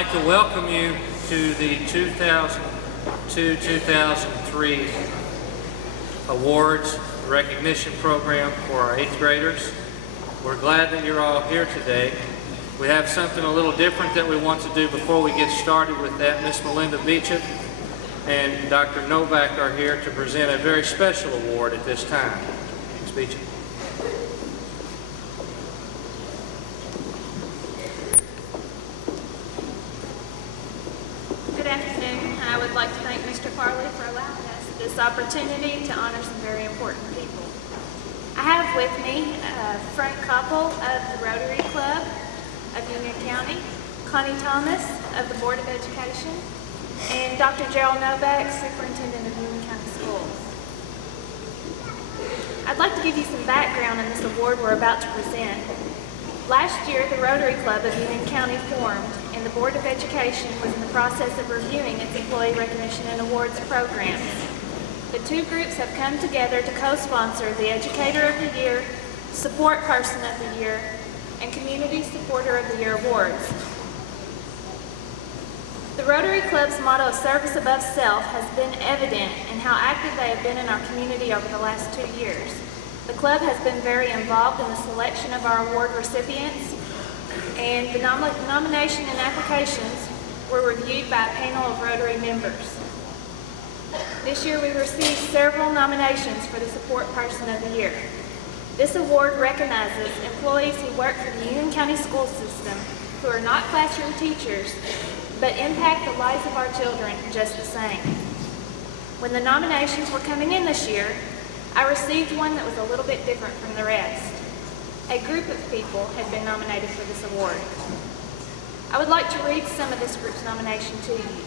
like to welcome you to the 2002-2003 awards recognition program for our 8th graders. We're glad that you're all here today. We have something a little different that we want to do before we get started with that. Miss Melinda Beecham and Dr. Novak are here to present a very special award at this time. Ms. Beecham. Good afternoon. I would like to thank Mr. Farley for allowing us this opportunity to honor some very important people. I have with me Frank Koppel of the Rotary Club of Union County, Connie Thomas of the Board of Education, and Dr. Gerald Novak, Superintendent of Union County Schools. I'd like to give you some background on this award we're about to present. Last year, the Rotary Club of Union County formed, and the Board of Education was in the process of reviewing its Employee Recognition and Awards programs. The two groups have come together to co-sponsor the Educator of the Year, Support Person of the Year, and Community Supporter of the Year awards. The Rotary Club's motto of service above self has been evident in how active they have been in our community over the last 2 years. The club has been very involved in the selection of our award recipients, and the nomination and applications were reviewed by a panel of Rotary members. This year we received several nominations for the Support Person of the Year. This award recognizes employees who work for the Union County school system who are not classroom teachers, but impact the lives of our children just the same. When the nominations were coming in this year, I received one that was a little bit different from the rest. A group of people had been nominated for this award. I would like to read some of this group's nomination to you.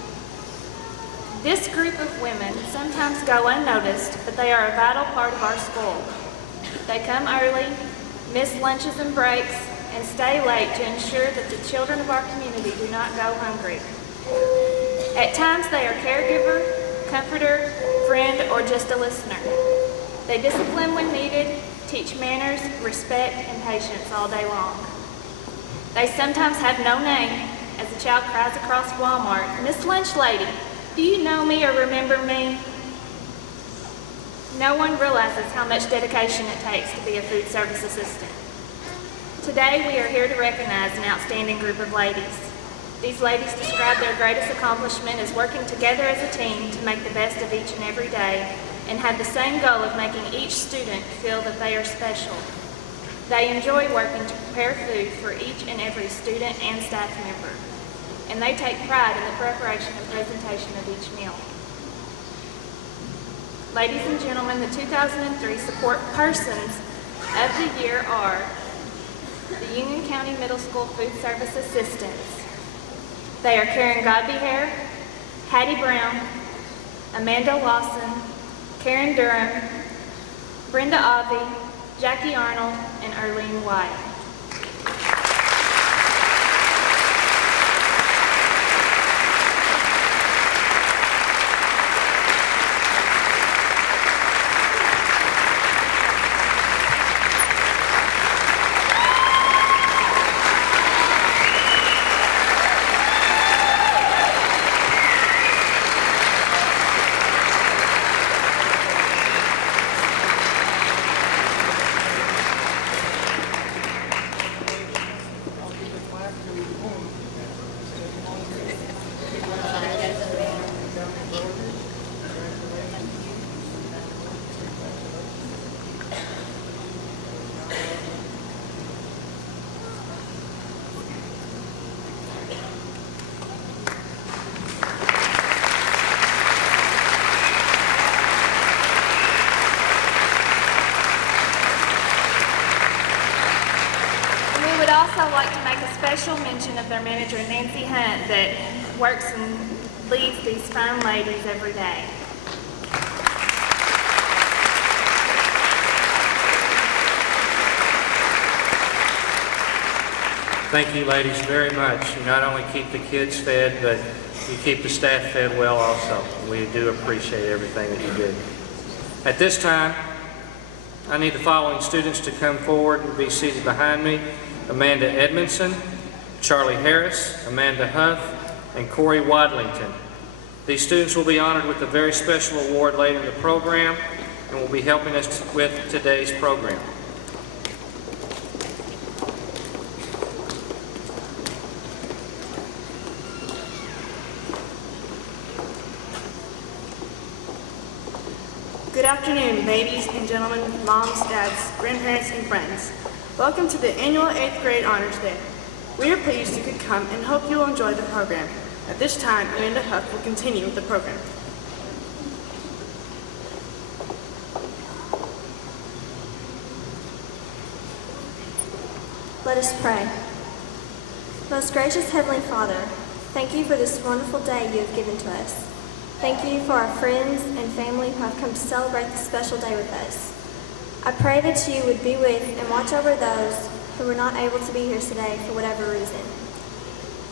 This group of women sometimes go unnoticed, but they are a vital part of our school. They come early, miss lunches and breaks, and stay late to ensure that the children of our community do not go hungry. At times they are caregiver, comforter, friend, or just a listener. They discipline when needed, teach manners, respect, and patience all day long. They sometimes have no name, as a child cries across Walmart, "Miss Lunch Lady, do you know me or remember me?" No one realizes how much dedication it takes to be a food service assistant. Today we are here to recognize an outstanding group of ladies. These ladies describe their greatest accomplishment as working together as a team to make the best of each and every day, and have the same goal of making each student feel that they are special. They enjoy working to prepare food for each and every student and staff member, and they take pride in the preparation and presentation of each meal. Ladies and gentlemen, the 2003 Support Persons of the Year are the Union County Middle School Food Service Assistants. They are Karen Godbehair, Hattie Brown, Amanda Lawson, Karen Durham, Brenda Avi, Jackie Arnold, and Erlene White. I'd like to make a special mention of their manager, Nancy Hunt, that works and leads these fine ladies every day. Thank you, ladies, very much. You not only keep the kids fed, but you keep the staff fed well also. We do appreciate everything that you do. At this time, I need the following students to come forward and be seated behind me. Amanda Edmondson, Charlie Harris, Amanda Huff, and Corey Wadlington. These students will be honored with a very special award later in the program and will be helping us with today's program. Good afternoon, ladies and gentlemen, moms, dads, grandparents, and friends. Welcome to the annual 8th grade Honors Day. We are pleased you could come and hope you will enjoy the program. At this time, Amanda Huff will continue with the program. Let us pray. Most gracious Heavenly Father, thank you for this wonderful day you have given to us. Thank you for our friends and family who have come to celebrate this special day with us. I pray that you would be with and watch over those who were not able to be here today for whatever reason.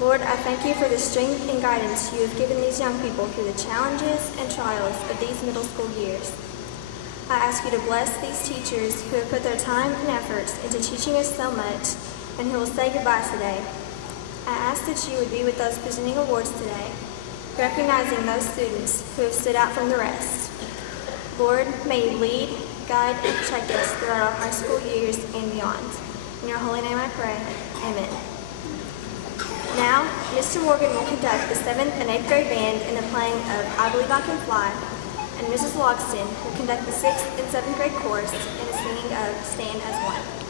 Lord, I thank you for the strength and guidance you have given these young people through the challenges and trials of these middle school years. I ask you to bless these teachers who have put their time and efforts into teaching us so much and who will say goodbye today. I ask that you would be with those presenting awards today, recognizing those students who have stood out from the rest. Lord, may you lead, guide, and protect us throughout our high school years and beyond. In your holy name I pray, amen. Now, Mr. Morgan will conduct the 7th and 8th grade band in the playing of I Believe I Can Fly, and Mrs. Logston will conduct the 6th and 7th grade chorus in the singing of Stand as One.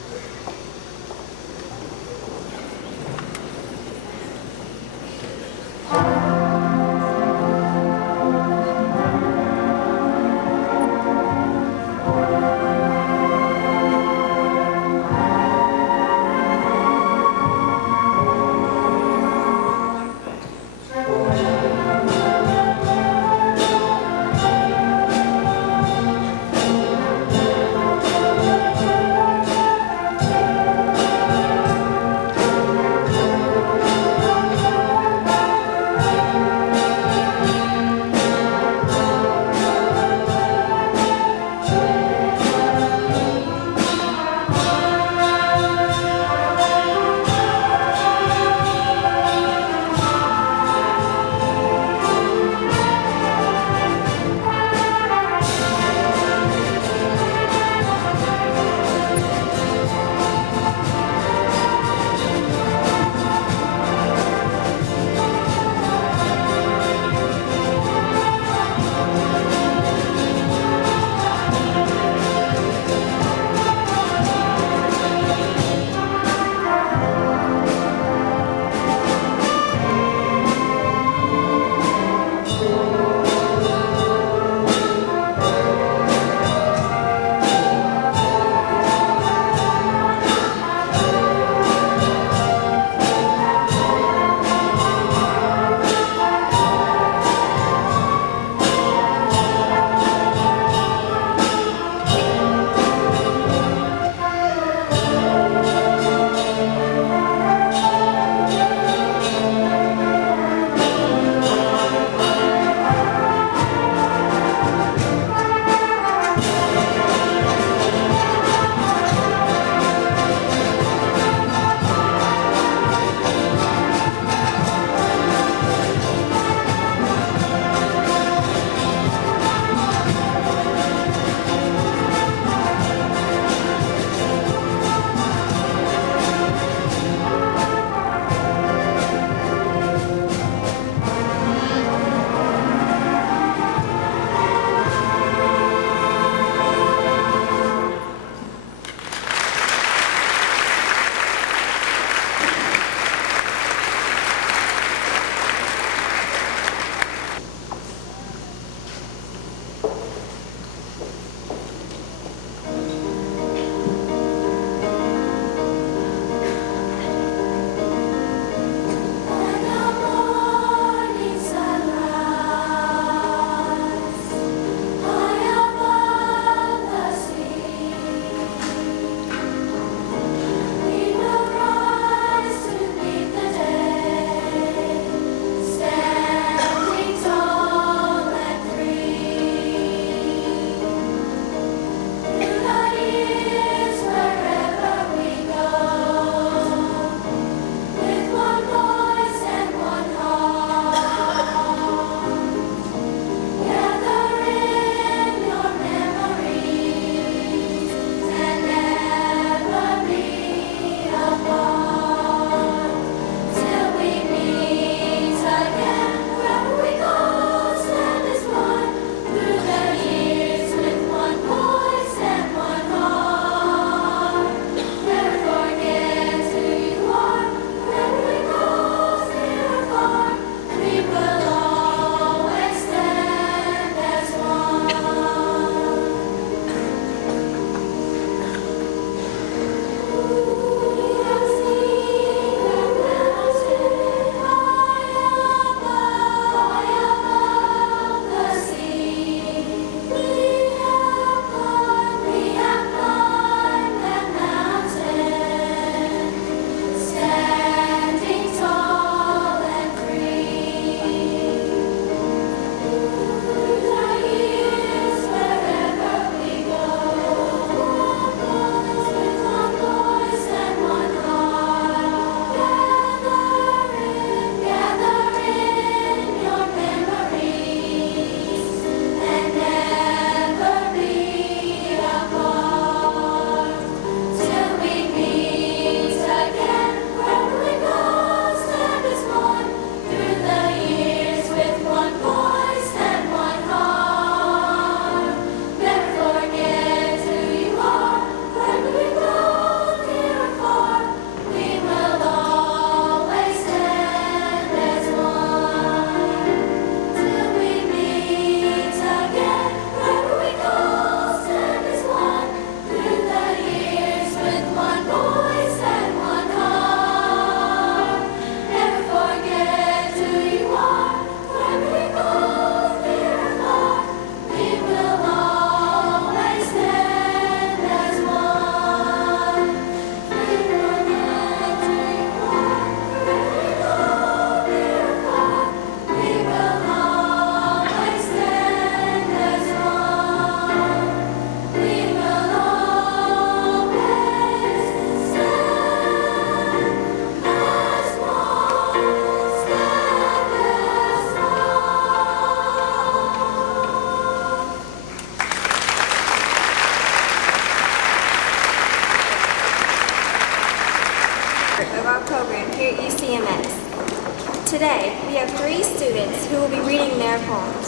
our program here at UCMS. Today, we have 3 students who will be reading their poems.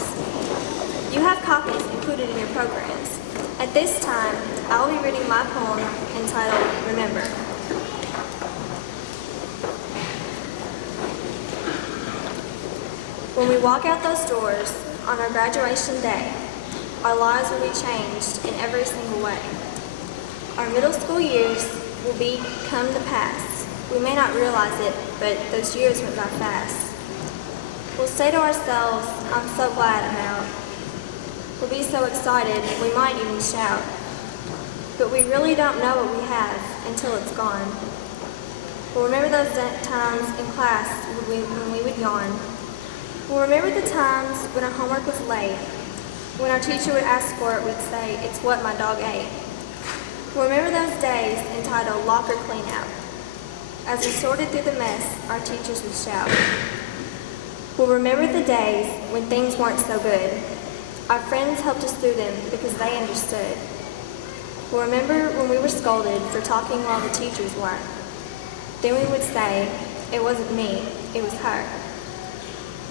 You have copies included in your programs. At this time, I will be reading my poem entitled Remember. When we walk out those doors on our graduation day, our lives will be changed in every single way. Our middle school years will become the past. We may not realize it, but those years went by fast. We'll say to ourselves, I'm so glad I'm out. We'll be so excited, we might even shout. But we really don't know what we have until it's gone. We'll remember those times in class when we would yawn. We'll remember the times when our homework was late, when our teacher would ask for it, we'd say, it's what my dog ate. We'll remember those days entitled Locker Clean Out. As we sorted through the mess, our teachers would shout. We'll remember the days when things weren't so good. Our friends helped us through them because they understood. We'll remember when we were scolded for talking while the teachers weren't. Then we would say, it wasn't me, it was her.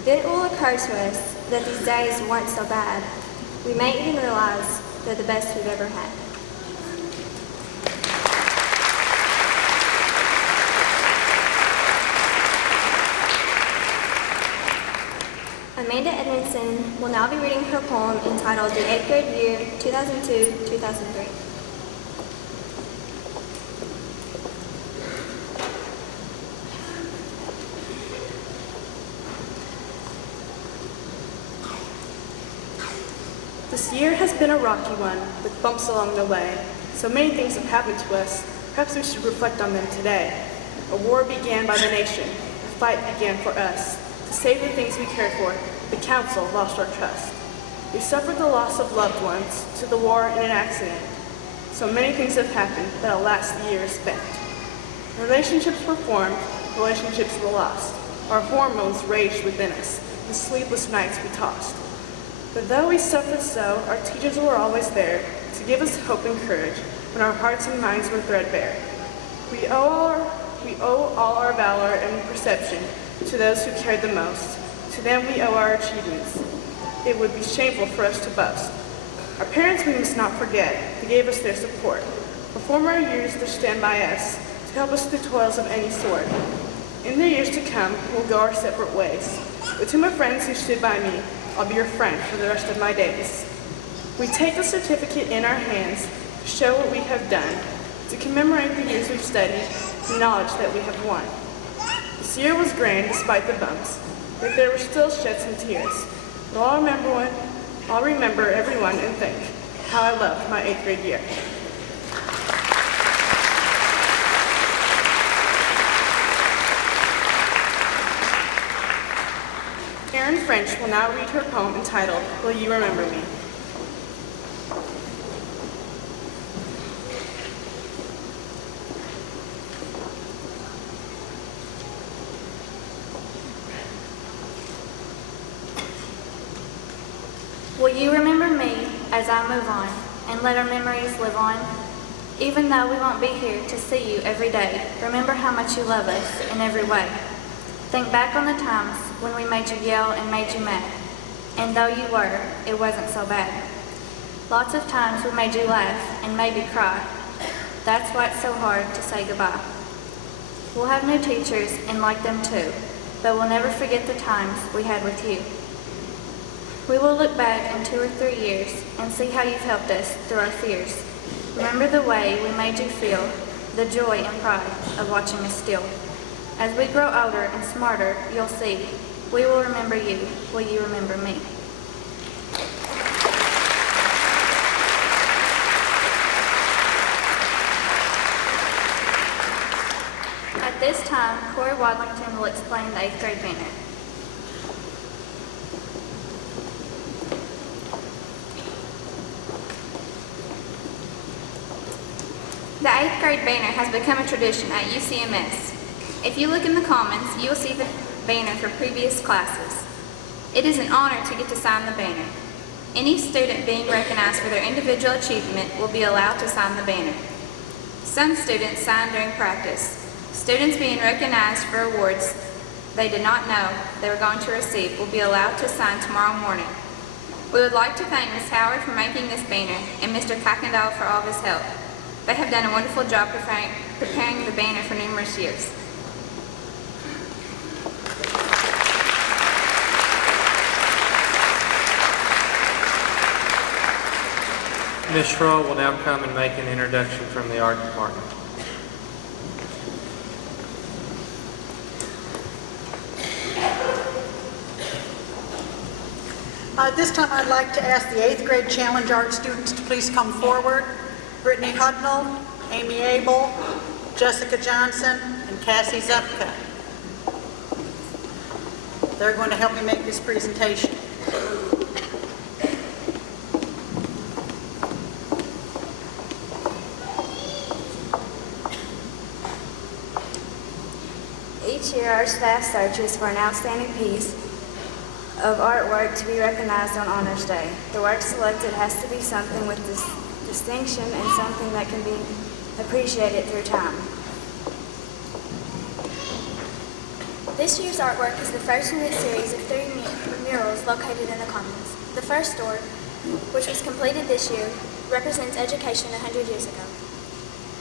Then it will occur to us that these days weren't so bad. We may even realize they're the best we've ever had. Amanda Edmondson will now be reading her poem entitled The 8th Grade Year, 2002-2003. This year has been a rocky one, with bumps along the way. So many things have happened to us. Perhaps we should reflect on them today. A war began by the nation. A fight began for us. To save the things we cared for, the council lost our trust. We suffered the loss of loved ones to the war in an accident. So many things have happened, but alas, the year is spent. Relationships were formed, relationships were lost. Our hormones raged within us, and sleepless nights we tossed. But though we suffered so, our teachers were always there to give us hope and courage when our hearts and minds were threadbare. We owe all our valor and perception to those who cared the most. To them we owe our achievements. It would be shameful for us to boast. Our parents we must not forget, who gave us their support. For former years to stand by us, to help us through toils of any sort. In the years to come, we'll go our separate ways. But to my friends who stood by me, I'll be your friend for the rest of my days. We take the certificate in our hands to show what we have done, to commemorate the years we've studied, the knowledge that we have won. This year was grand despite the bumps, but there were still sheds and tears. But I'll remember everyone and think how I loved my 8th grade year. Erin French will now read her poem entitled, Will You Remember Me? Will you remember me as I move on and let our memories live on? Even though we won't be here to see you every day, remember how much you love us in every way. Think back on the times when we made you yell and made you mad. And though you were, it wasn't so bad. Lots of times we made you laugh and maybe cry. That's why it's so hard to say goodbye. We'll have new teachers and like them too, but we'll never forget the times we had with you. We will look back in 2 or 3 years and see how you've helped us through our fears. Remember the way we made you feel, the joy and pride of watching us still. As we grow older and smarter, you'll see, we will remember you. Will you remember me? At this time, Corey Wadlington will explain the 8th grade banner. The 8th grade banner has become a tradition at UCMS. If you look in the Commons, you will see the banner for previous classes. It is an honor to get to sign the banner. Any student being recognized for their individual achievement will be allowed to sign the banner. Some students sign during practice. Students being recognized for awards they did not know they were going to receive will be allowed to sign tomorrow morning. We would like to thank Ms. Howard for making this banner and Mr. Kuykendall for all of his help. They have done a wonderful job preparing the banner for numerous years. Ms. Schroll will now come and make an introduction from the art department. This time I'd like to ask the 8th grade Challenge Art students to please come forward. Brittany Hudnall, Amy Abel, Jessica Johnson, and Cassie Zepka. They're going to help me make this presentation. Each year, our staff searches for an outstanding piece of artwork to be recognized on Honors Day. The work selected has to be something with distinction and something that can be appreciated through time. This year's artwork is the first in its series of 3 murals located in the Commons. The first store, which was completed this year, represents education 100 years ago.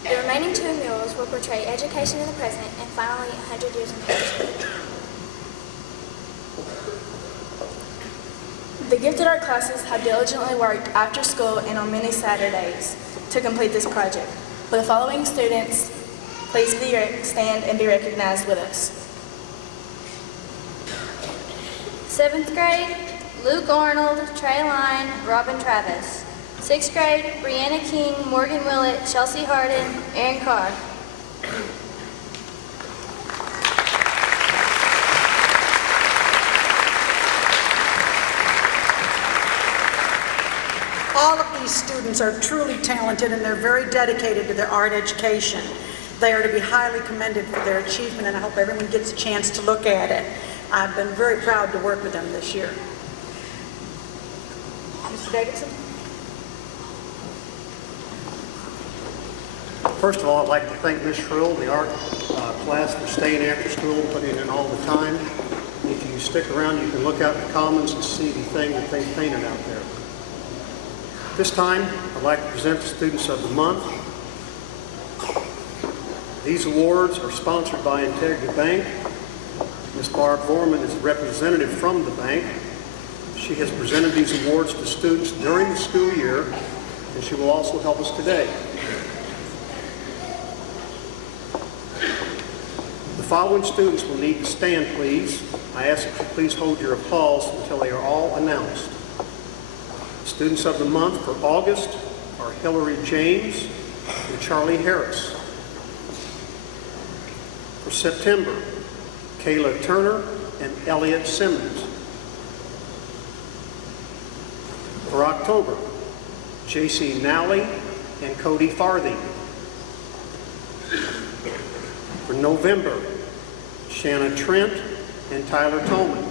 The remaining 2 murals will portray education in the present and finally 100 years in the future. The gifted art classes have diligently worked after school and on many Saturdays to complete this project. For the following students, please stand and be recognized with us. 7th grade, Luke Arnold, Trey Line, Robin Travis. 6th grade, Brianna King, Morgan Willett, Chelsea Harden, Aaron Carr. All of these students are truly talented and they're very dedicated to their art education. They are to be highly commended for their achievement, and I hope everyone gets a chance to look at it. I've been very proud to work with them this year. Mr. Davidson? First of all, I'd like to thank Ms. Schrill, the art class, for staying after school and putting in all the time. If you stick around, you can look out in the Commons and see the thing that they painted out there. This time, I'd like to present the Students of the Month. These awards are sponsored by Integrity Bank. Ms. Barb Vorman is a representative from the bank. She has presented these awards to students during the school year, and she will also help us today. The following students will need to stand, please. I ask that you please hold your applause until they are all announced. Students of the month for August are Hillary James and Charlie Harris. For September, Kayla Turner and Elliot Simmons. For October, J.C. Nally and Cody Farthing. For November, Shanna Trent and Tyler Tolman.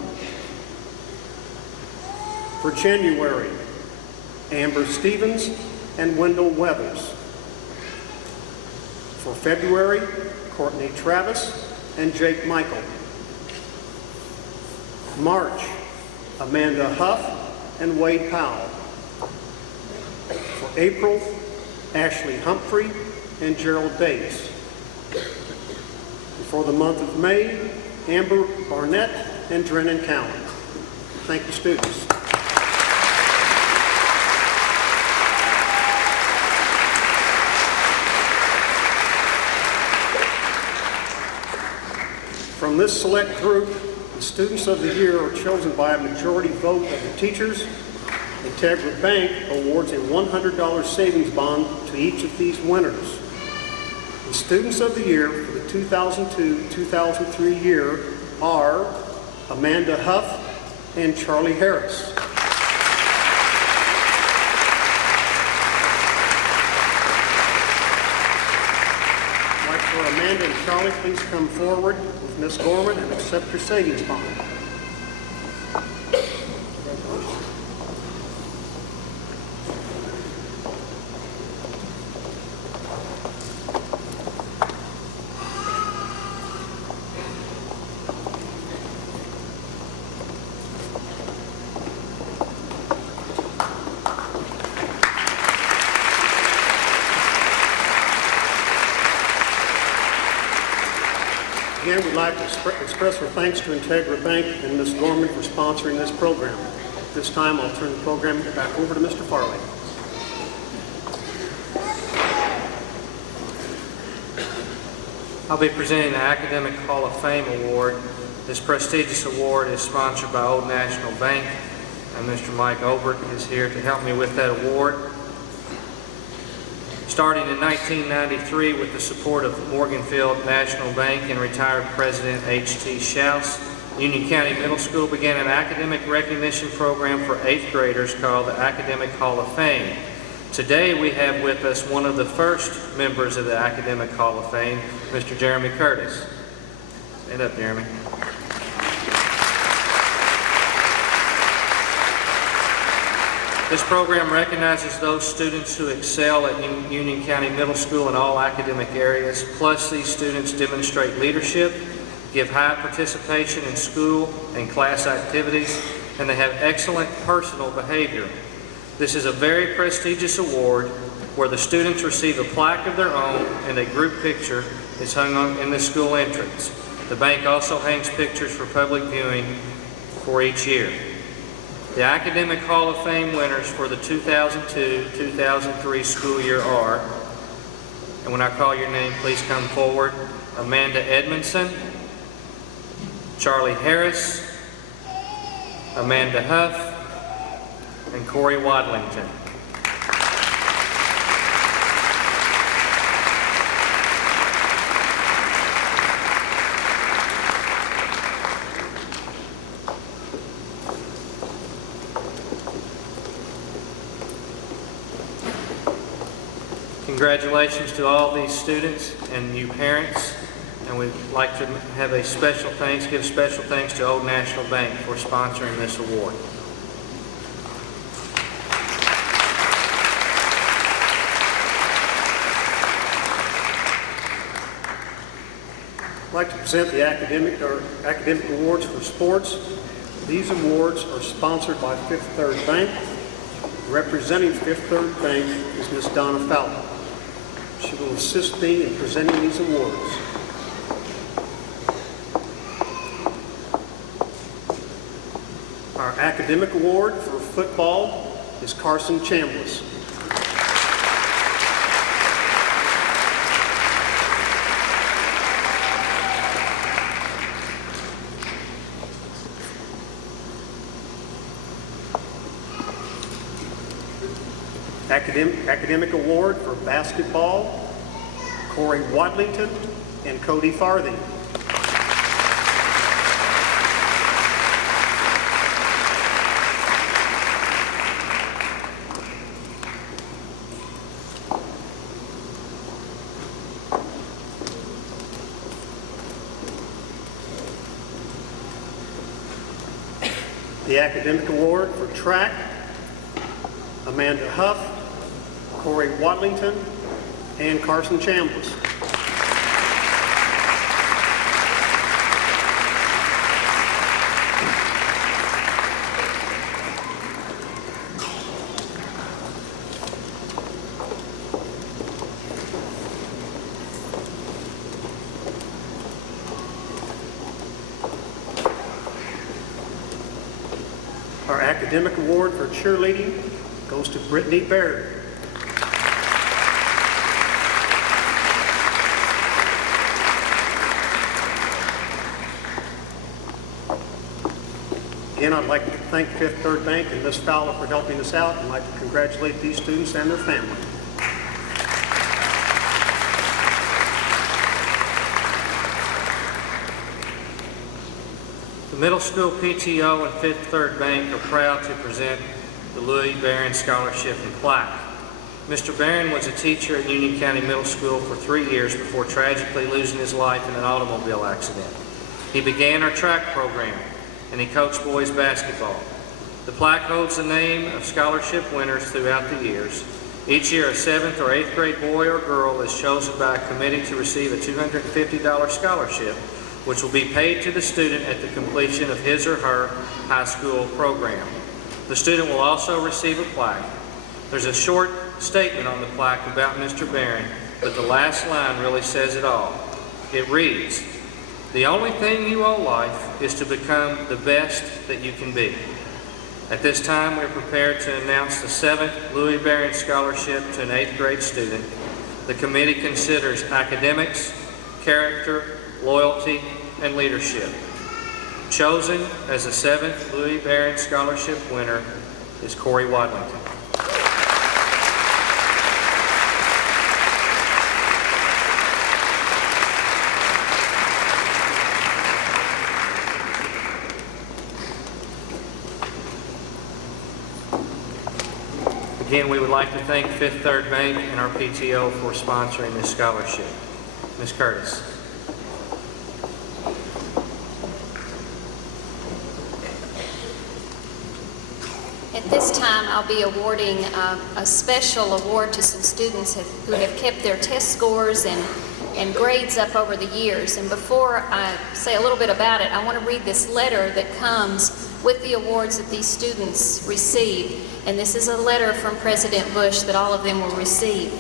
For January, Amber Stevens and Wendell Weathers. For February, Courtney Travis and Jake Michael. March, Amanda Huff and Wade Powell. For April, Ashley Humphrey and Gerald Bates. For the month of May, Amber Barnett and Drennan Cowan. Thank you, students. From this select group, the Students of the Year are chosen by a majority vote of the teachers. Integra Bank awards a $100 savings bond to each of these winners. The Students of the Year for the 2002-2003 year are Amanda Huff and Charlie Harris. I'd like for Amanda and Charlie please come forward with Ms. Gorman and accept your savings bond. Again, we'd like to express our thanks to Integra Bank and Ms. Gorman for sponsoring this program. At this time, I'll turn the program back over to Mr. Farley. I'll be presenting the Academic Hall of Fame Award. This prestigious award is sponsored by Old National Bank, and Mr. Mike Obert is here to help me with that award. Starting in 1993 with the support of Morganfield National Bank and retired President H.T. Schaus, Union County Middle School began an academic recognition program for 8th graders called the Academic Hall of Fame. Today we have with us one of the first members of the Academic Hall of Fame, Mr. Jeremy Curtis. Stand up, Jeremy. This program recognizes those students who excel at Union County Middle School in all academic areas. Plus, these students demonstrate leadership, give high participation in school and class activities, and they have excellent personal behavior. This is a very prestigious award where the students receive a plaque of their own and a group picture is hung on in the school entrance. The bank also hangs pictures for public viewing for each year. The Academic Hall of Fame winners for the 2002-2003 school year are, and when I call your name, please come forward, Amanda Edmondson, Charlie Harris, Amanda Huff, and Corey Wadlington. Congratulations to all these students and you parents, and we'd like to have a special thanks, give special thanks to Old National Bank for sponsoring this award. I'd like to present the academic awards for sports. These awards are sponsored by Fifth Third Bank. Representing Fifth Third Bank is Ms. Donna Fowler. She will assist me in presenting these awards. Our academic award for football is Carson Chambliss. Academic award for basketball, Corey Wadlington and Cody Farthing. The academic award for track, Amanda Huff, Corey Wadlington, and Carson Chambliss. Our academic award for cheerleading goes to Brittany Baird. Again, I'd like to thank Fifth Third Bank and Ms. Fowler for helping us out, and I'd like to congratulate these students and their family. The middle school PTO and Fifth Third Bank are proud to present the Louis Barron Scholarship and Plaque. Mr. Barron was a teacher at Union County Middle School for 3 years before tragically losing his life in an automobile accident. He began our track program, and he coached boys basketball. The plaque holds the name of scholarship winners throughout the years. Each year, a 7th or 8th grade boy or girl is chosen by a committee to receive a $250 scholarship, which will be paid to the student at the completion of his or her high school program. The student will also receive a plaque. There's a short statement on the plaque about Mr. Barron, but the last line really says it all. It reads, The only thing you owe life is to become the best that you can be. At this time, we're prepared to announce the 7th Louis Barron Scholarship to an 8th grade student. The committee considers academics, character, loyalty, and leadership. Chosen as the 7th Louis Barron Scholarship winner is Corey Wadlington. Again, we would like to thank Fifth Third Bank and our PTO for sponsoring this scholarship. Ms. Curtis. At this time, I'll be awarding a special award to some students who have kept their test scores and grades up over the years. And before I say a little bit about it, I want to read this letter that comes with the awards that these students received. And this is a letter from President Bush that all of them will receive.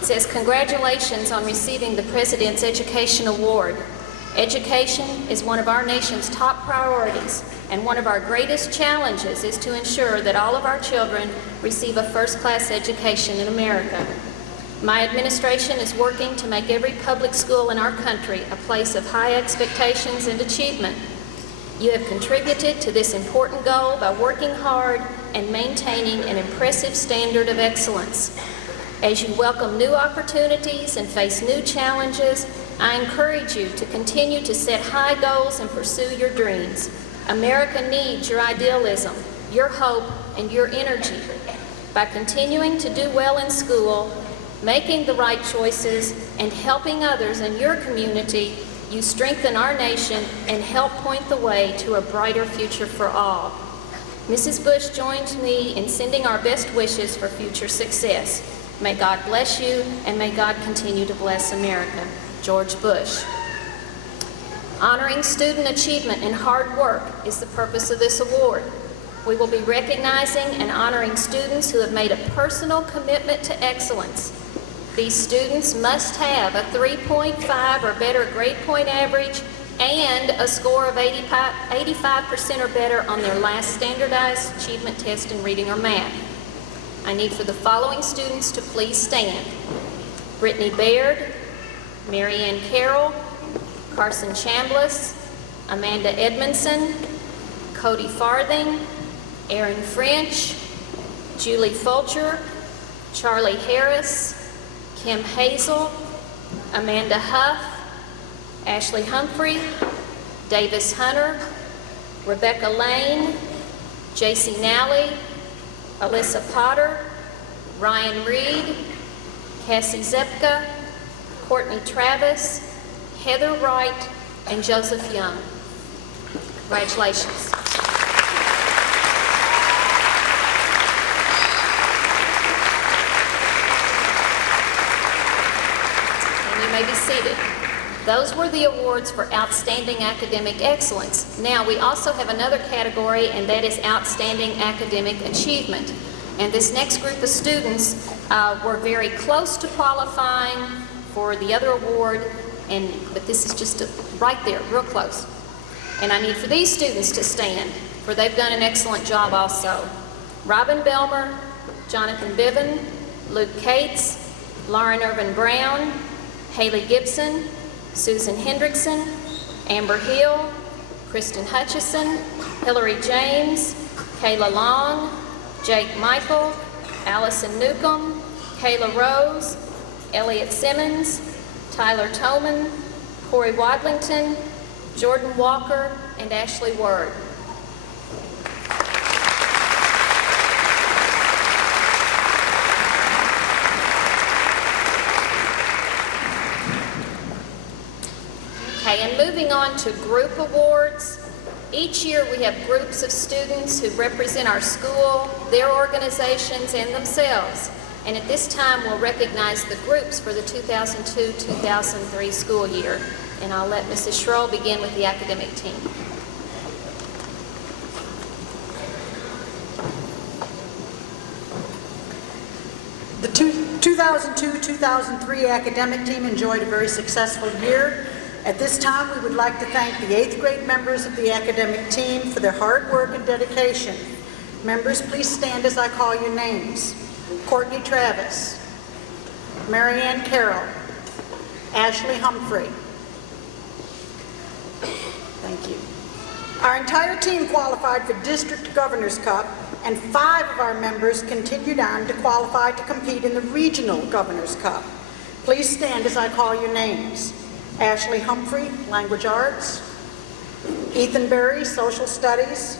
It says, "Congratulations on receiving the President's Education Award. Education is one of our nation's top priorities, and one of our greatest challenges is to ensure that all of our children receive a first-class education in America. My administration is working to make every public school in our country a place of high expectations and achievement. You have contributed to this important goal by working hard and maintaining an impressive standard of excellence. As you welcome new opportunities and face new challenges, I encourage you to continue to set high goals and pursue your dreams. America needs your idealism, your hope, and your energy. By continuing to do well in school, making the right choices, and helping others in your community, you strengthen our nation and help point the way to a brighter future for all. Mrs. Bush joins me in sending our best wishes for future success. May God bless you, and may God continue to bless America. George Bush." Honoring student achievement and hard work is the purpose of this award. We will be recognizing and honoring students who have made a personal commitment to excellence. These students must have a 3.5 or better grade point average and a score of 85% or better on their last standardized achievement test in reading or math. I need for the following students to please stand: Brittany Baird, Marianne Carroll, Carson Chambliss, Amanda Edmondson, Cody Farthing, Aaron French, Julie Fulcher, Charlie Harris, Kim Hazel, Amanda Huff, Ashley Humphrey, Davis Hunter, Rebecca Lane, JC Nally, Alyssa Potter, Ryan Reed, Cassie Zepka, Courtney Travis, Heather Wright, and Joseph Young. Congratulations. And you may be seated. Those were the awards for outstanding academic excellence. Now, we also have another category, and that is outstanding academic achievement. And this next group of students were very close to qualifying for the other award, but this is just right there, real close. And I need for these students to stand, for they've done an excellent job also. Robin Belmer, Jonathan Biven, Luke Cates, Lauren Irvin Brown, Haley Gibson, Susan Hendrickson, Amber Hill, Kristen Hutchison, Hillary James, Kayla Long, Jake Michael, Allison Newcomb, Kayla Rose, Elliot Simmons, Tyler Toman, Corey Wadlington, Jordan Walker, and Ashley Word. Okay, and moving on to group awards. Each year we have groups of students who represent our school, their organizations, and themselves. And at this time we'll recognize the groups for the 2002-2003 school year. And I'll let Mrs. Schroll begin with the academic team. The 2002-2003 academic team enjoyed a very successful year. At this time, we would like to thank the 8th grade members of the academic team for their hard work and dedication. Members, please stand as I call your names. Courtney Travis, Marianne Carroll, Ashley Humphrey. Thank you. Our entire team qualified for District Governor's Cup, and 5 of our members continued on to qualify to compete in the Regional Governor's Cup. Please stand as I call your names. Ashley Humphrey, Language Arts. Ethan Berry, Social Studies.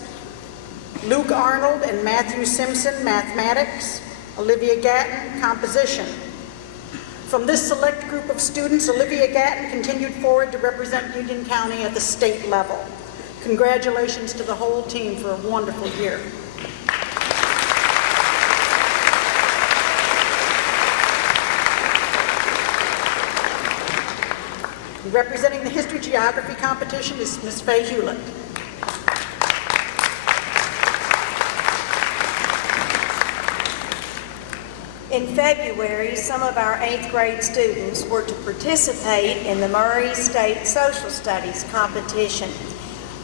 Luke Arnold and Matthew Simpson, Mathematics. Olivia Gatton, Composition. From this select group of students, Olivia Gatton continued forward to represent Union County at the state level. Congratulations to the whole team for a wonderful year. Representing the History Geography competition is Ms. Faye Hewlett. In February, some of our 8th grade students were to participate in the Murray State Social Studies competition.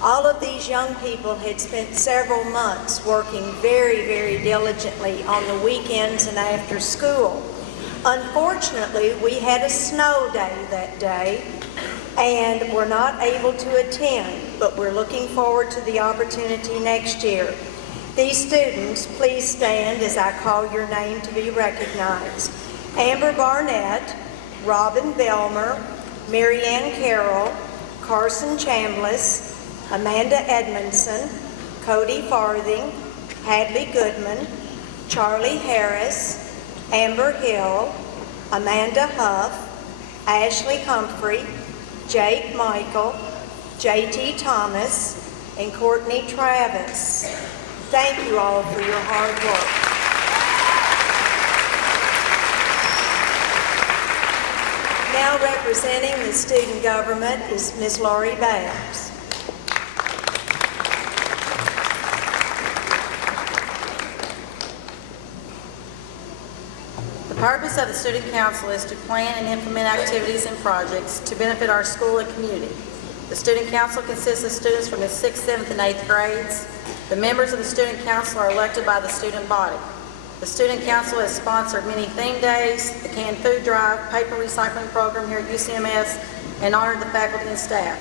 All of these young people had spent several months working very, very diligently on the weekends and after school. Unfortunately, we had a snow day that day and were not able to attend, but we're looking forward to the opportunity next year. These students, please stand as I call your name to be recognized. Amber Barnett, Robin Belmer, Marianne Carroll, Carson Chambliss, Amanda Edmondson, Cody Farthing, Hadley Goodman, Charlie Harris, Amber Hill, Amanda Huff, Ashley Humphrey, Jake Michael, J.T. Thomas, and Courtney Travis. Thank you all for your hard work. Now representing the student government is Ms. Laurie Babbs. The purpose of the Student Council is to plan and implement activities and projects to benefit our school and community. The Student Council consists of students from the 6th, 7th, and 8th grades. The members of the Student Council are elected by the student body. The Student Council has sponsored many theme days, the canned food drive, paper recycling program here at UCMS, and honored the faculty and staff.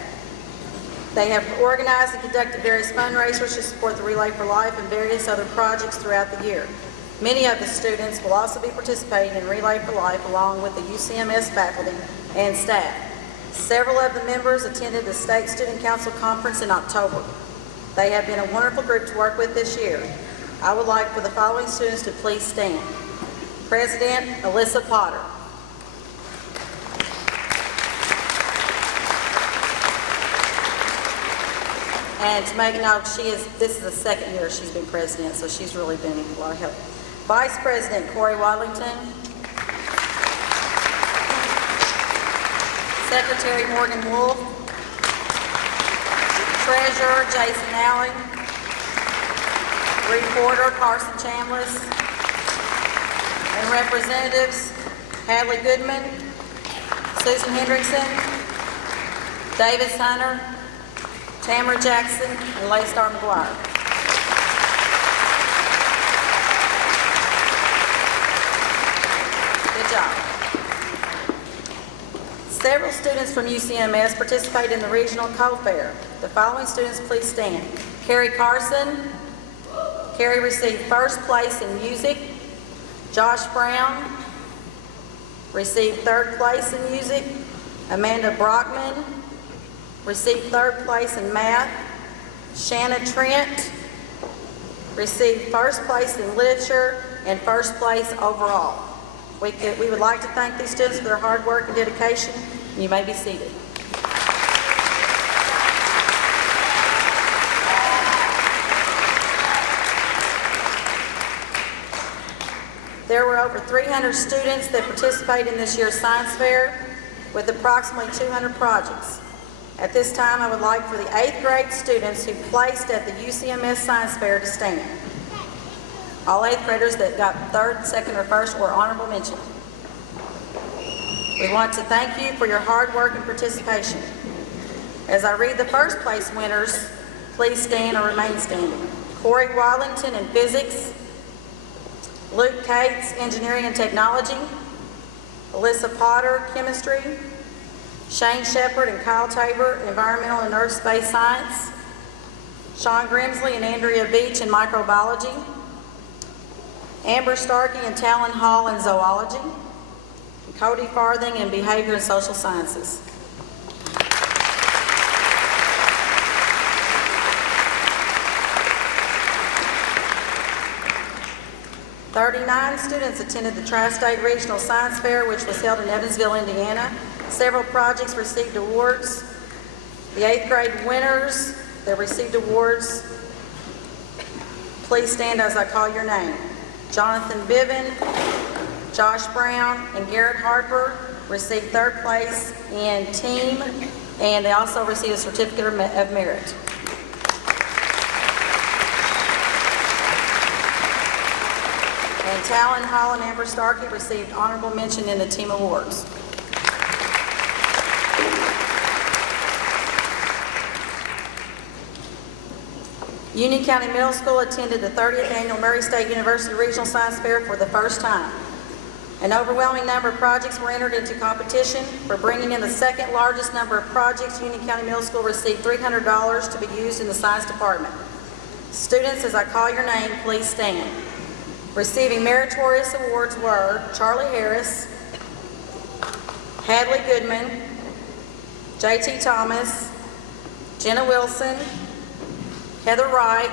They have organized and conducted various fundraisers to support the Relay for Life and various other projects throughout the year. Many of the students will also be participating in Relay for Life along with the UCMS faculty and staff. Several of the members attended the State Student Council Conference in October. They have been a wonderful group to work with this year. I would like for the following students to please stand. President Alyssa Potter. And to make a note, this is the second year she's been president, so she's really been a lot of help. Vice President Corey Wadlington. Secretary Morgan Wolf. Treasurer Jason Allen. Reporter Carson Chambliss. And representatives Hadley Goodman, Susan Hendrickson, Davis Hunter, Tamara Jackson, and Laystar McGuire. Good job. Several students from UCMS participate in the Regional Co-Fair. The following students please stand. Carrie Carson. Carrie received first place in music. Josh Brown received third place in music. Amanda Brockman received third place in math. Shanna Trent received first place in literature and first place overall. We would like to thank these students for their hard work and dedication. You may be seated. There were over 300 students that participated in this year's science fair with approximately 200 projects. At this time, I would like for the 8th grade students who placed at the UCMS Science Fair to stand. All 8th graders that got third, second, or first were honorable mention. We want to thank you for your hard work and participation. As I read the first place winners, please stand or remain standing. Corey Wallington in physics, Luke Cates, engineering and technology, Alyssa Potter, chemistry, Shane Shepard and Kyle Tabor, environmental and earth space science, Sean Grimsley and Andrea Beach in microbiology, Amber Starkey and Talon Hall in zoology, and Cody Farthing in behavior and social sciences. "39 students attended the Tri-State Regional Science Fair, which was held in Evansville, Indiana. Several projects received awards. The 8th grade winners that received awards, please stand as I call your name. Jonathan Biven, Josh Brown, and Garrett Harper received 3rd place in team, and they also received a certificate of merit. And Talon Hall and Amber Starkey received honorable mention in the team awards. Union County Middle School attended the 30th Annual Murray State University Regional Science Fair for the first time. An overwhelming number of projects were entered into competition. For bringing in the 2nd largest number of projects, Union County Middle School received $300 to be used in the science department. Students, as I call your name, please stand. Receiving meritorious awards were Charlie Harris, Hadley Goodman, J.T. Thomas, Jenna Wilson, Heather Wright,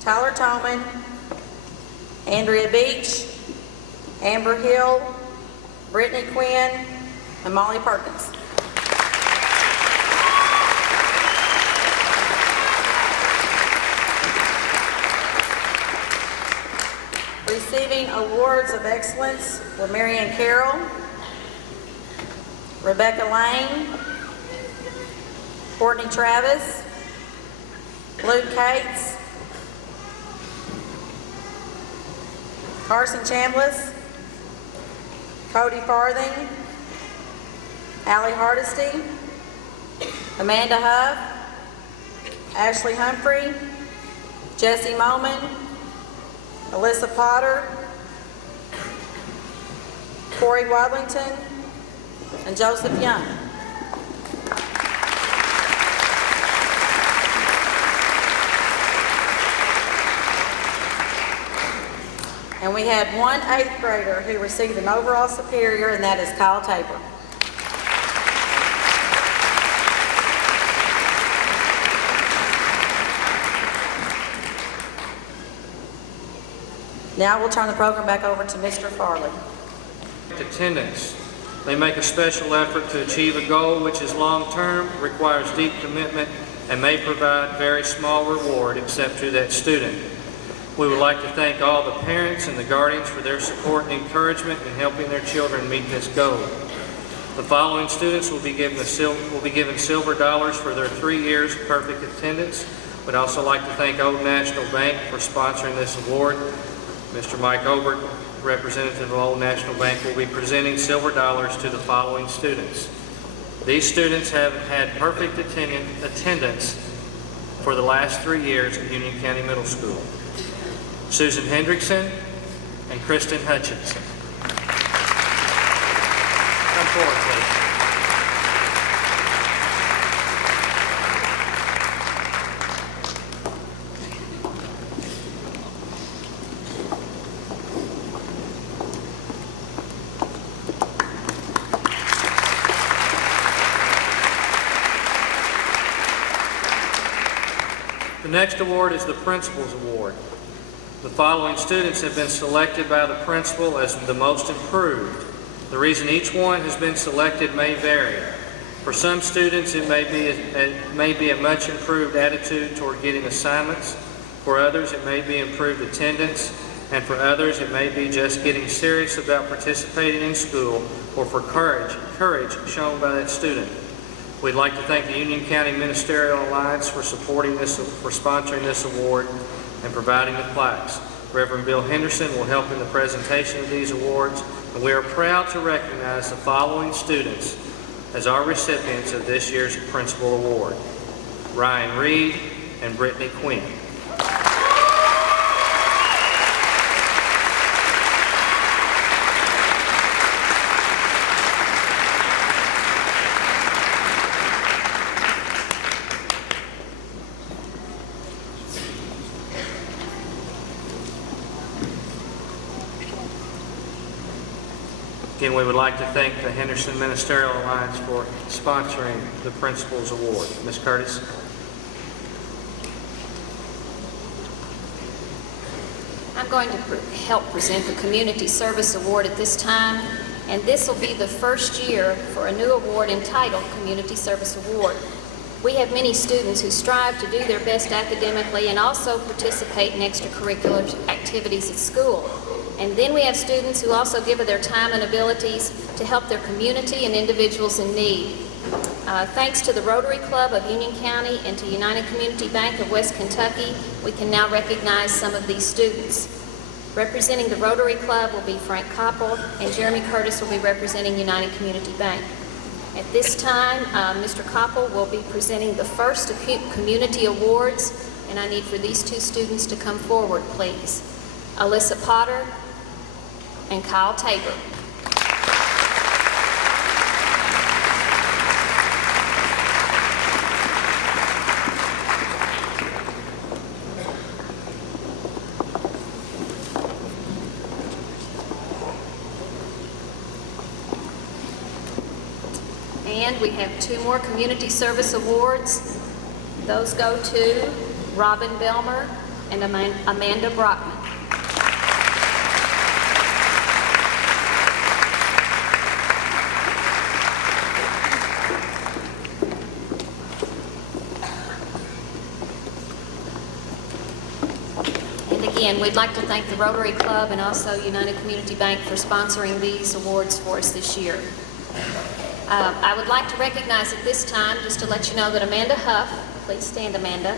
Tyler Toman, Andrea Beach, Amber Hill, Brittany Quinn, and Molly Perkins. Receiving awards of excellence were Marianne Carroll, Rebecca Lane, Courtney Travis, Luke Cates, Carson Chambliss, Cody Farthing, Allie Hardesty, Amanda Huff, Ashley Humphrey, Jesse Moman, Alyssa Potter, Corey Wadlington, and Joseph Young. And we had one 8th grader who received an overall superior, and that is Kyle Tabor. Now we'll turn the program back over to Mr. Farley. Attendance. They make a special effort to achieve a goal which is long-term, requires deep commitment, and may provide very small reward except to that student. We would like to thank all the parents and the guardians for their support and encouragement in helping their children meet this goal. The following students will be given silver dollars for their 3 years of perfect attendance. We'd also like to thank Old National Bank for sponsoring this award. Mr. Mike Obert, representative of Old National Bank, will be presenting silver dollars to the following students. These students have had perfect attendance for the last 3 years at Union County Middle School. Susan Hendrickson and Kristen Hutchinson. Come forward, please. The next award is the Principal's Award. The following students have been selected by the principal as the most improved. The reason each one has been selected may vary. For some students, it may be a much improved attitude toward getting assignments. For others, it may be improved attendance. And for others, it may be just getting serious about participating in school, or for courage shown by that student. We'd like to thank the Union County Ministerial Alliance for sponsoring this award and providing the plaques. Reverend Bill Henderson will help in the presentation of these awards. and we are proud to recognize the following students as our recipients of this year's Principal Award: Ryan Reed and Brittany Quinn. Again, we would like to thank the Henderson Ministerial Alliance for sponsoring the Principal's Award. Ms. Curtis. I'm going to help present the Community Service Award at this time, and this will be the first year for a new award entitled Community Service Award. We have many students who strive to do their best academically and also participate in extracurricular activities at school. And then we have students who also give of their time and abilities to help their community and individuals in need. Thanks to the Rotary Club of Union County and to United Community Bank of West Kentucky, we can now recognize some of these students. Representing the Rotary Club will be Frank Koppel, and Jeremy Curtis will be representing United Community Bank. At this time, Mr. Koppel will be presenting the first Community Awards, and I need for these two students to come forward, please. Alyssa Potter and Kyle Tabor. And we have two more Community Service Awards. Those go to Robin Belmer and Amanda Brockman. Again, we'd like to thank the Rotary Club and also United Community Bank for sponsoring these awards for us this year. I would like to recognize at this time, just to let you know, that Amanda Huff, please stand, Amanda.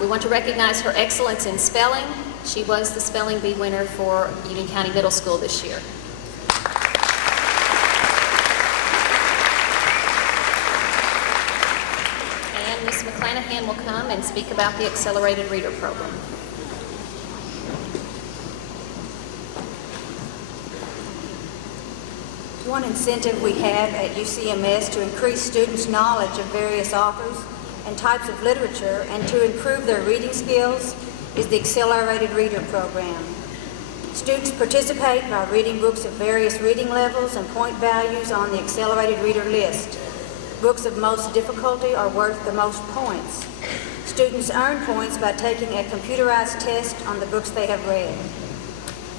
We want to recognize her excellence in spelling. She was the Spelling Bee winner for Union County Middle School this year. And Ms. McClanahan will come and speak about the Accelerated Reader Program. One incentive we have at UCMS to increase students' knowledge of various authors and types of literature and to improve their reading skills is the Accelerated Reader Program. Students participate by reading books of various reading levels and point values on the Accelerated Reader list. Books of most difficulty are worth the most points. Students earn points by taking a computerized test on the books they have read.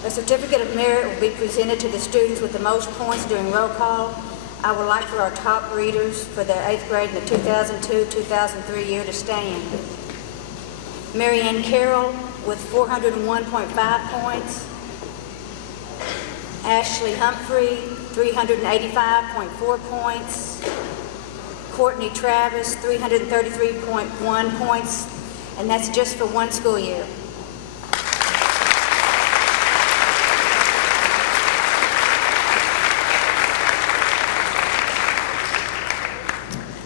A certificate of merit will be presented to the students with the most points during roll call. I would like for our top readers for the 8th grade in the 2002-2003 year to stand. Marianne Carroll with 401.5 points. Ashley Humphrey, 385.4 points. Courtney Travis, 333.1 points, and that's just for one school year.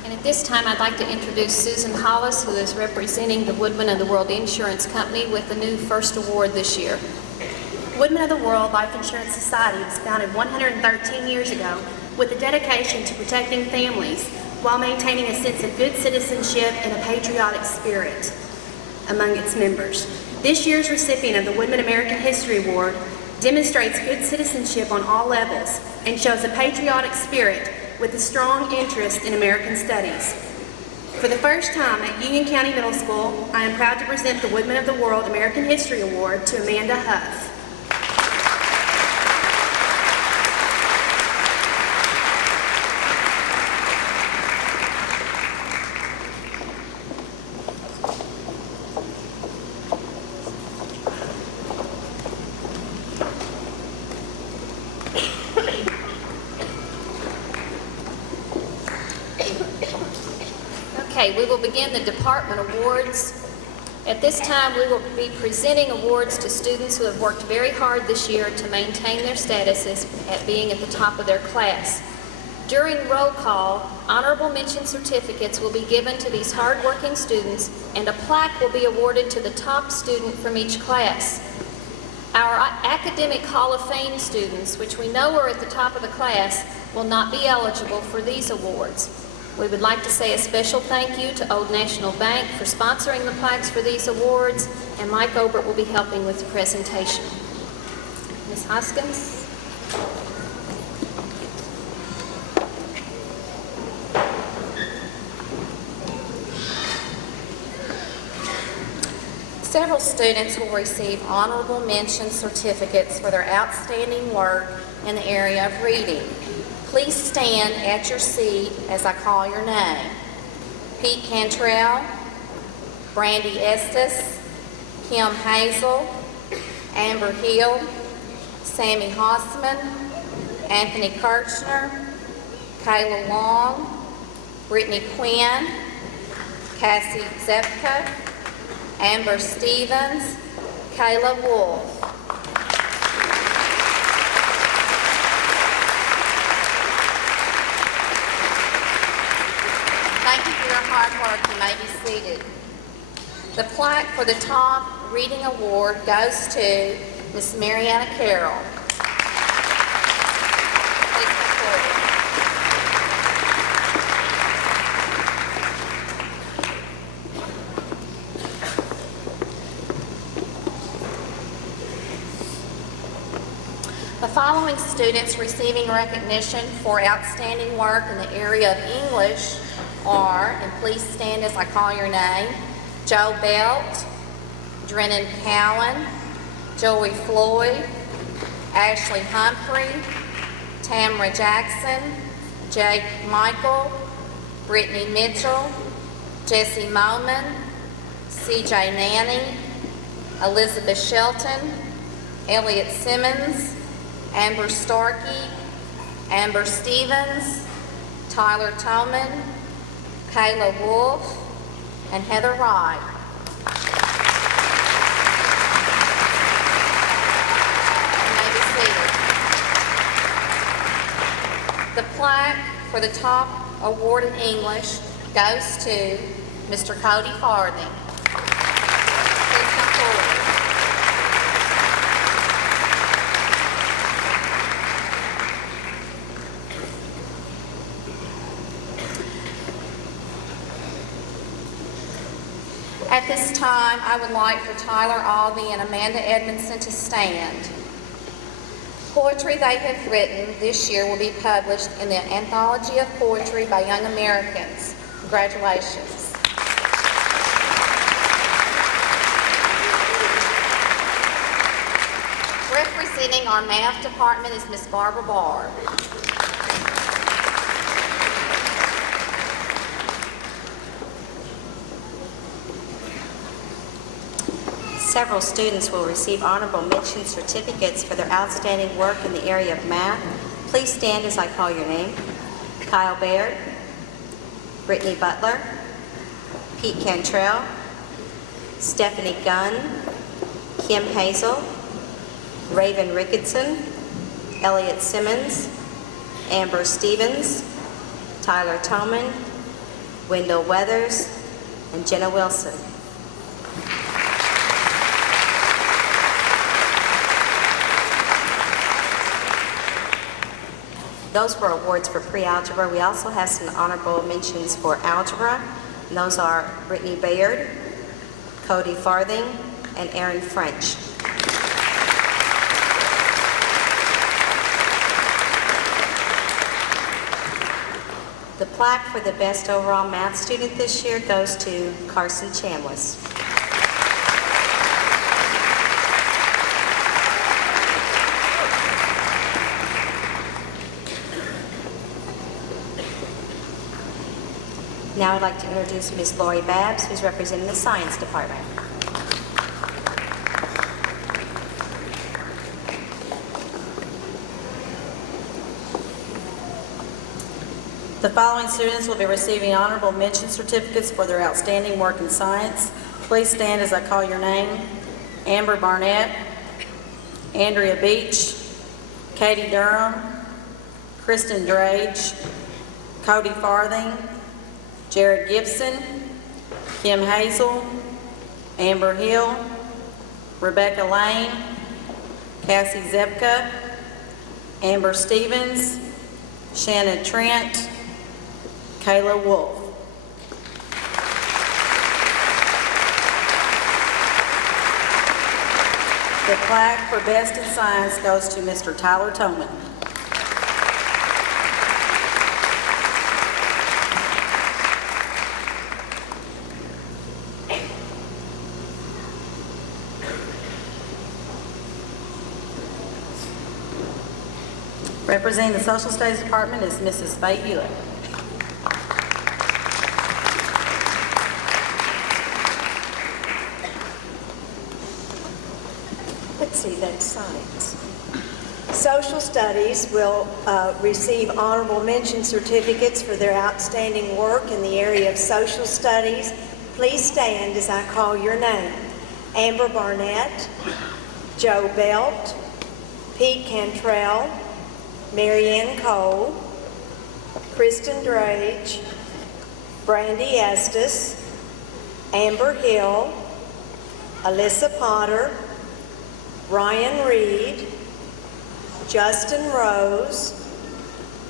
At this time, I'd like to introduce Susan Hollis, who is representing the Woodmen of the World Insurance Company with the new first award this year. Woodmen of the World Life Insurance Society was founded 113 years ago with a dedication to protecting families while maintaining a sense of good citizenship and a patriotic spirit among its members. This year's recipient of the Woodmen American History Award demonstrates good citizenship on all levels and shows a patriotic spirit with a strong interest in American studies. For the first time at Union County Middle School, I am proud to present the Woodmen of the World American History Award to Amanda Huff. Okay, we will begin the department awards. At this time, we will be presenting awards to students who have worked very hard this year to maintain their statuses at being at the top of their class. During roll call, honorable mention certificates will be given to these hardworking students, and a plaque will be awarded to the top student from each class. Our Academic Hall of Fame students, which we know are at the top of the class, will not be eligible for these awards. We would like to say a special thank you to Old National Bank for sponsoring the plaques for these awards, and Mike Obert will be helping with the presentation. Ms. Hoskins? Several students will receive honorable mention certificates for their outstanding work in the area of reading. Please stand at your seat as I call your name. Pete Cantrell, Brandy Estes, Kim Hazel, Amber Hill, Sammy Hossman, Anthony Kirchner, Kayla Long, Brittany Quinn, Cassie Zepka, Amber Stevens, Kayla Wolf. Thank you for your hard work. You may be seated. The plaque for the top reading award goes to Miss Mariana Carroll. Please come forward. The following students receiving recognition for outstanding work in the area of English are, and please stand as I call your name, Joe Belt, Drennan Cowan, Joey Floyd, Ashley Humphrey, Tamara Jackson, Jake Michael, Brittany Mitchell, Jesse Moman, CJ Nanny, Elizabeth Shelton, Elliot Simmons, Amber Starkey, Amber Stevens, Tyler Toman, Kayla Wolf, and Heather Wright. You may be seated. The plaque for the top award in English goes to Mr. Cody Farthing. Please come forward. At this time, I would like for Tyler Albee and Amanda Edmondson to stand. Poetry they have written this year will be published in the Anthology of Poetry by Young Americans. Congratulations. Representing our math department is Miss Barbara Barr. Several students will receive honorable mention certificates for their outstanding work in the area of math. Please stand as I call your name. Kyle Baird, Brittany Butler, Pete Cantrell, Stephanie Gunn, Kim Hazel, Raven Ricketson, Elliot Simmons, Amber Stevens, Tyler Toman, Wendell Weathers, and Jenna Wilson. Those were awards for pre-algebra. We also have some honorable mentions for algebra, and those are Brittany Baird, Cody Farthing, and Aaron French. The plaque for the best overall math student this year goes to Carson Chambliss. Now I'd like to introduce Ms. Lori Babbs, who's representing the Science Department. The following students will be receiving honorable mention certificates for their outstanding work in science. Please stand as I call your name. Amber Barnett, Andrea Beach, Katie Durham, Kristen Drage, Cody Farthing, Jared Gibson, Kim Hazel, Amber Hill, Rebecca Lane, Cassie Zepka, Amber Stevens, Shannon Trent, Kayla Wolf. The plaque for Best in Science goes to Mr. Tyler Toman. Representing the Social Studies Department is Mrs. Faye Hewitt. Let's see, that's science. Social Studies will receive honorable mention certificates for their outstanding work in the area of social studies. Please stand as I call your name. Amber Barnett, Joe Belt, Pete Cantrell, Marianne Cole, Kristen Drage, Brandy Estes, Amber Hill, Alyssa Potter, Ryan Reed, Justin Rose,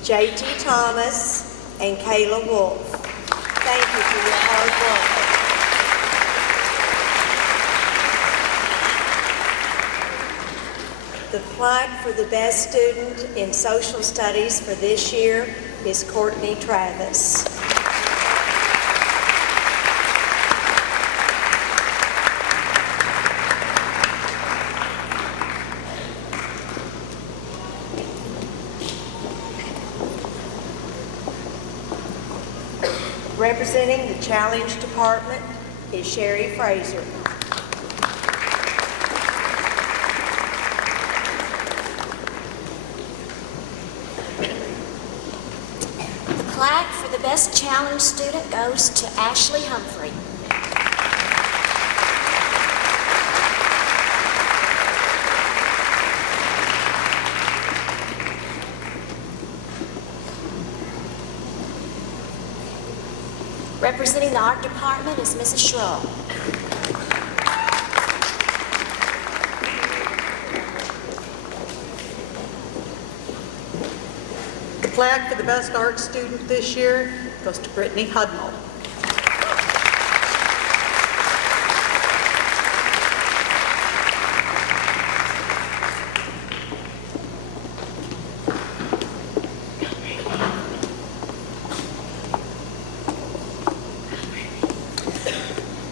J.T. Thomas, and Kayla Wolf. Thank you for your hard work. The plaque for the best student in social studies for this year is Courtney Travis. Representing the Challenge Department is Sherry Fraser. The plaque for the Best Challenge student goes to Ashley Humphrey. Representing the Art Department is Mrs. Schrull. The plaque for the best art student this year goes to Brittany Hudnall.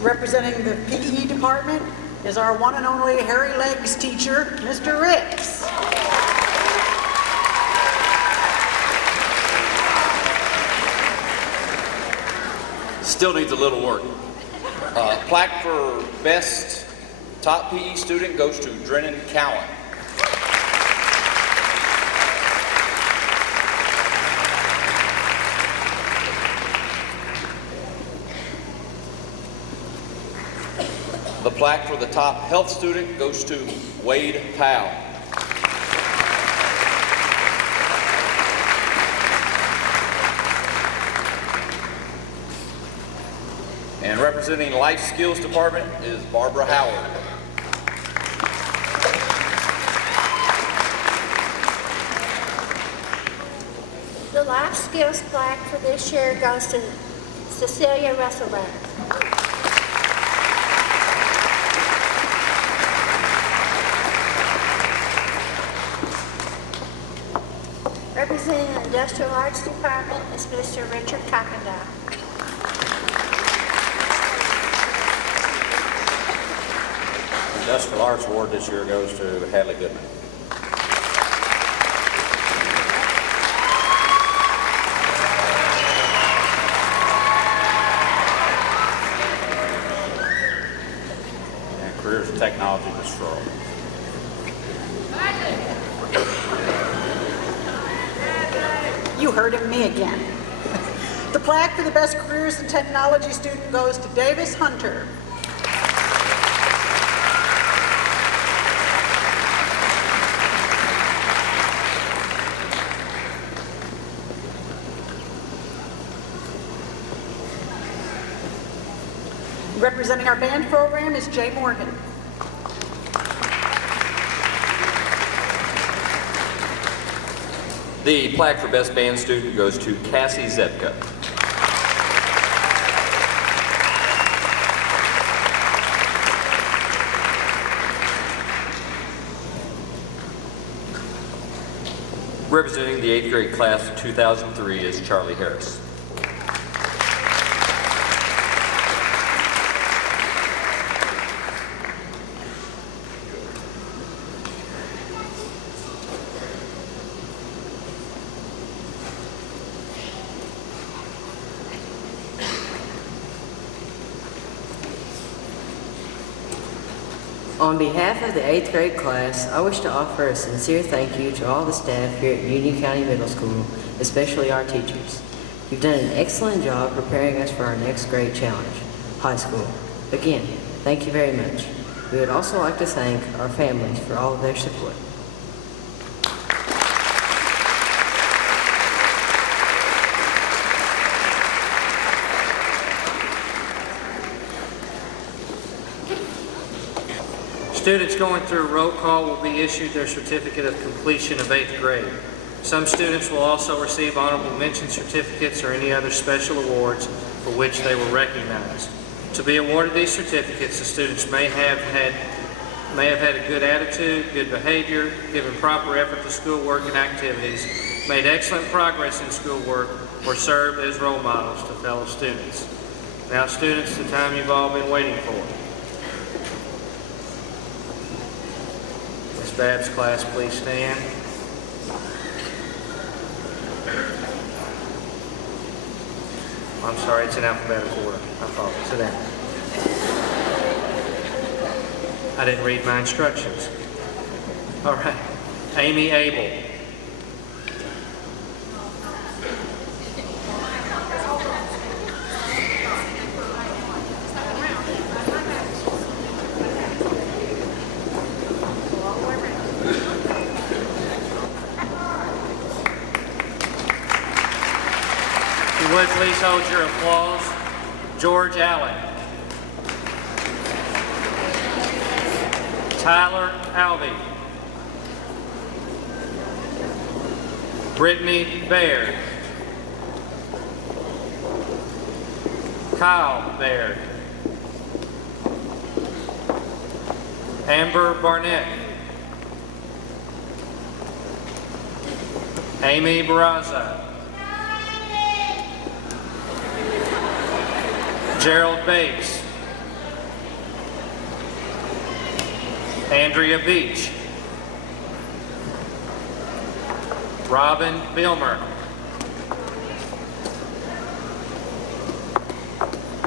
Representing the PE department is our one and only hairy legs teacher, Mr. Ricks. Still needs a little work. Plaque for best top PE student goes to Drennan Cowan. The plaque for the top health student goes to Wade Powell. And representing Life Skills Department is Barbara Howard. The Life Skills plaque for this year goes to Cecilia Russellburg. Representing the Industrial Arts Department is Mr. Richard Cockendall. Industrial Arts Award this year goes to Hadley Goodman. And Careers in Technology to Stroll. You heard of me again. The plaque for the best careers in technology student goes to Davis Hunter. Representing our band program is Jay Morgan. The plaque for Best Band Student goes to Cassie Zepka. Representing the 8th grade class of 2003 is Charlie Harris. On behalf of the 8th grade class, I wish to offer a sincere thank you to all the staff here at Union County Middle School, especially our teachers. You've done an excellent job preparing us for our next great challenge, high school. Again, thank you very much. We would also like to thank our families for all of their support. Students going through roll call will be issued their certificate of completion of 8th grade. Some students will also receive honorable mention certificates or any other special awards for which they were recognized. To be awarded these certificates, the students may have had a good attitude, good behavior, given proper effort to schoolwork and activities, made excellent progress in schoolwork, or served as role models to fellow students. Now, students, the time you've all been waiting for. Ms. Babb's class, please stand. I'm sorry, it's in alphabetical order. I apologize. Sit down. I didn't read my instructions. All right. Amy Abel. Would please hold your applause. George Allen. Tyler Alvey. Brittany Baird. Kyle Baird. Amber Barnett. Amy Barraza. Gerald Bates. Andrea Beach. Robin Bilmer.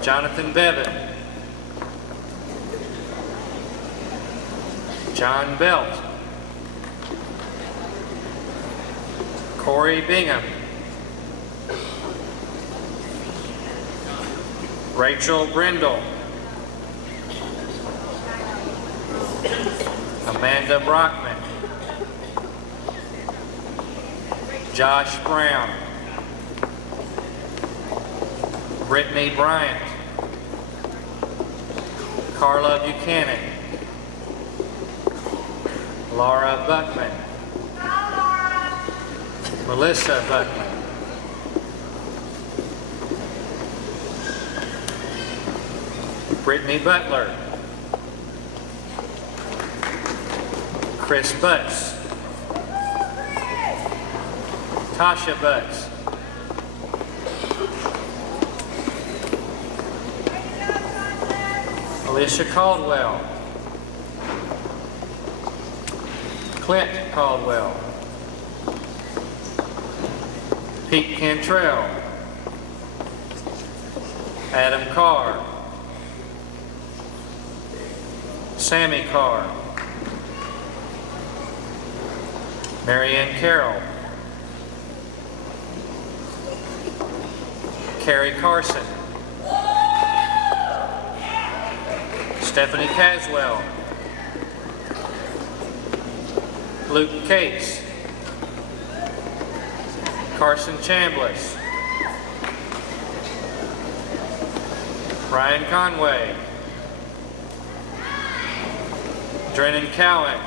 Jonathan Bevan. John Belt. Corey Bingham. Rachel Brindle. Amanda Brockman. Josh Brown. Brittany Bryant. Carla Buchanan. Laura Buckman. Melissa Buckman. Brittany Butler. Chris Butts. Tasha Butts. Alicia Caldwell. Clint Caldwell. Pete Cantrell. Adam Carr. Sammy Carr. Marianne Carroll. Carrie Carson. Stephanie Caswell. Luke Cates. Carson Chambliss. Brian Conway. Drennan Cowan.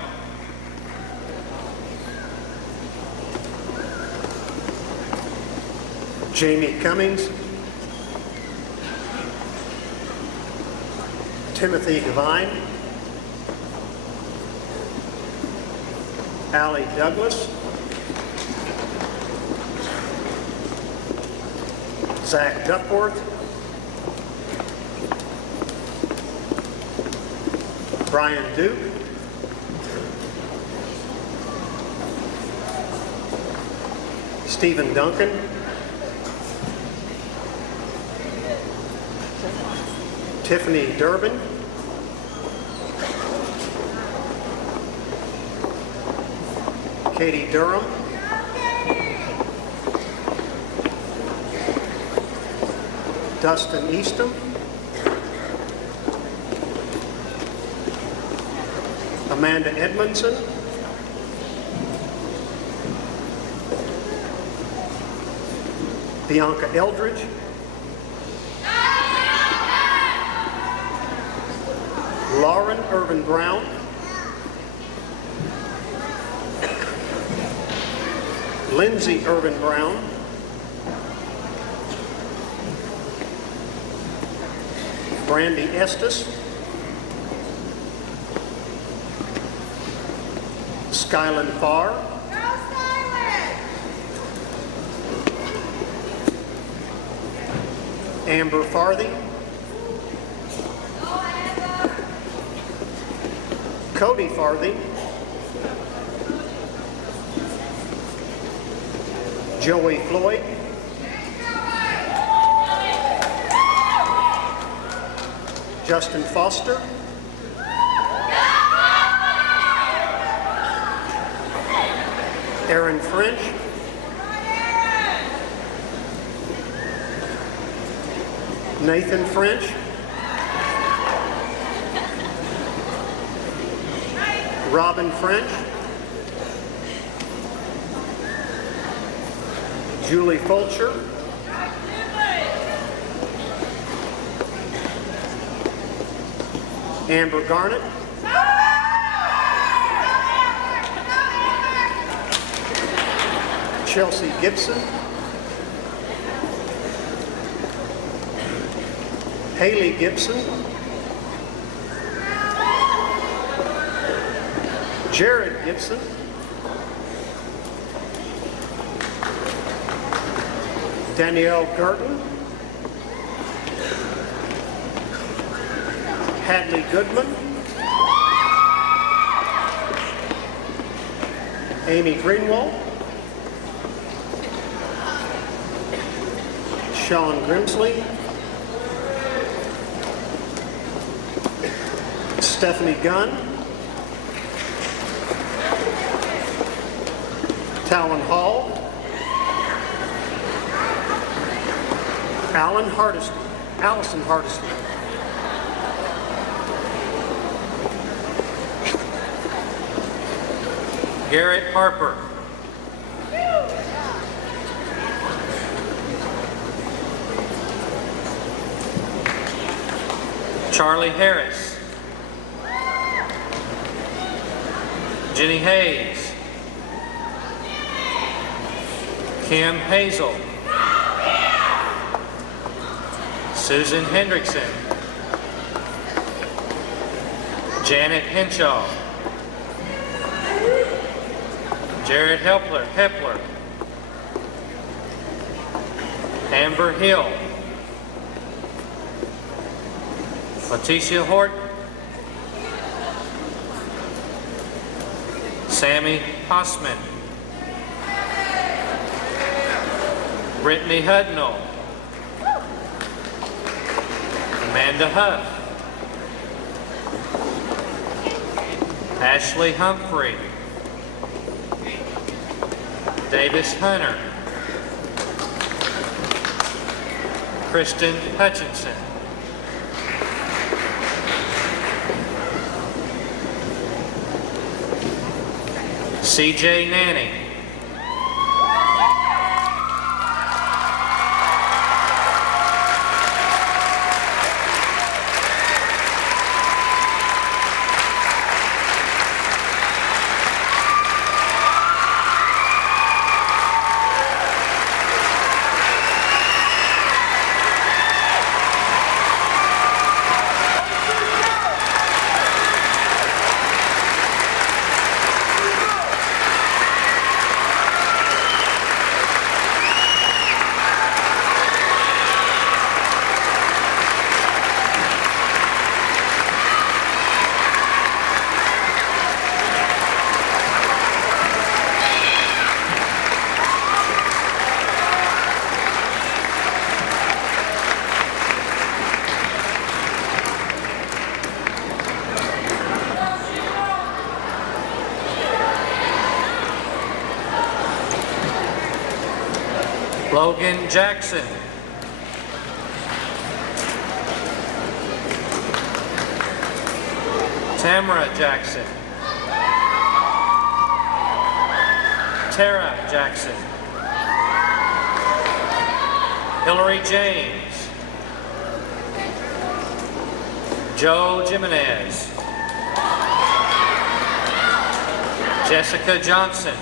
Jamie Cummings. Timothy Devine. Allie Douglas. Zach Duckworth. Brian Duke. Stephen Duncan. Tiffany Durbin. Katie Durham. Dustin Eastham. Amanda Edmondson. Bianca Eldridge. Lauren Irvin Brown. Lindsay Irvin Brown. Brandy Estes. Skyland Farr. Amber Farthing. Cody Farthing. Joey Floyd. Justin Foster. Aaron French. Nathan French. Robin French. Julie Fulcher. Amber Garnett. Chelsea Gibson. Haley Gibson. Jared Gibson. Danielle Gurton. Hadley Goodman. Amy Greenwald. Sean Grimsley. Stephanie Gunn. Talon Hall. Allison Hardesty. Garrett Harper. Charlie Harris. Jenny Hayes. Kim Hazel. Susan Hendrickson. Janet Henshaw. Jared Hepler. Amber Hill. Leticia Horton. Sammy Hossman. Brittany Hudnall. Amanda Huff. Ashley Humphrey. Davis Hunter. Kristen Hutchinson. CJ Nanny. Logan Jackson. Tamara Jackson. Tara Jackson. Hillary James. Joe Jimenez. Jessica Johnson.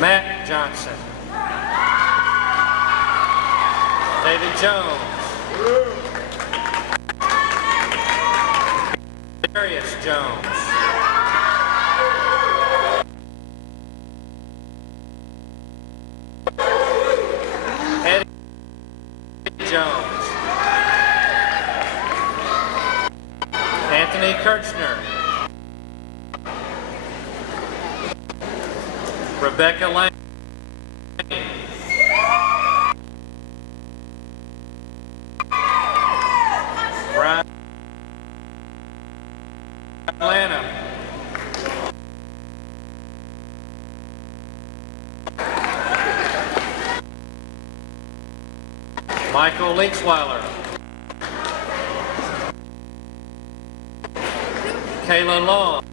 Matt Johnson. David Jones. Darius Jones. Eddie Jones. Anthony Kirchner. Rebecca Lane. Brian Lanham. Michael Leachweiler. Kayla Long.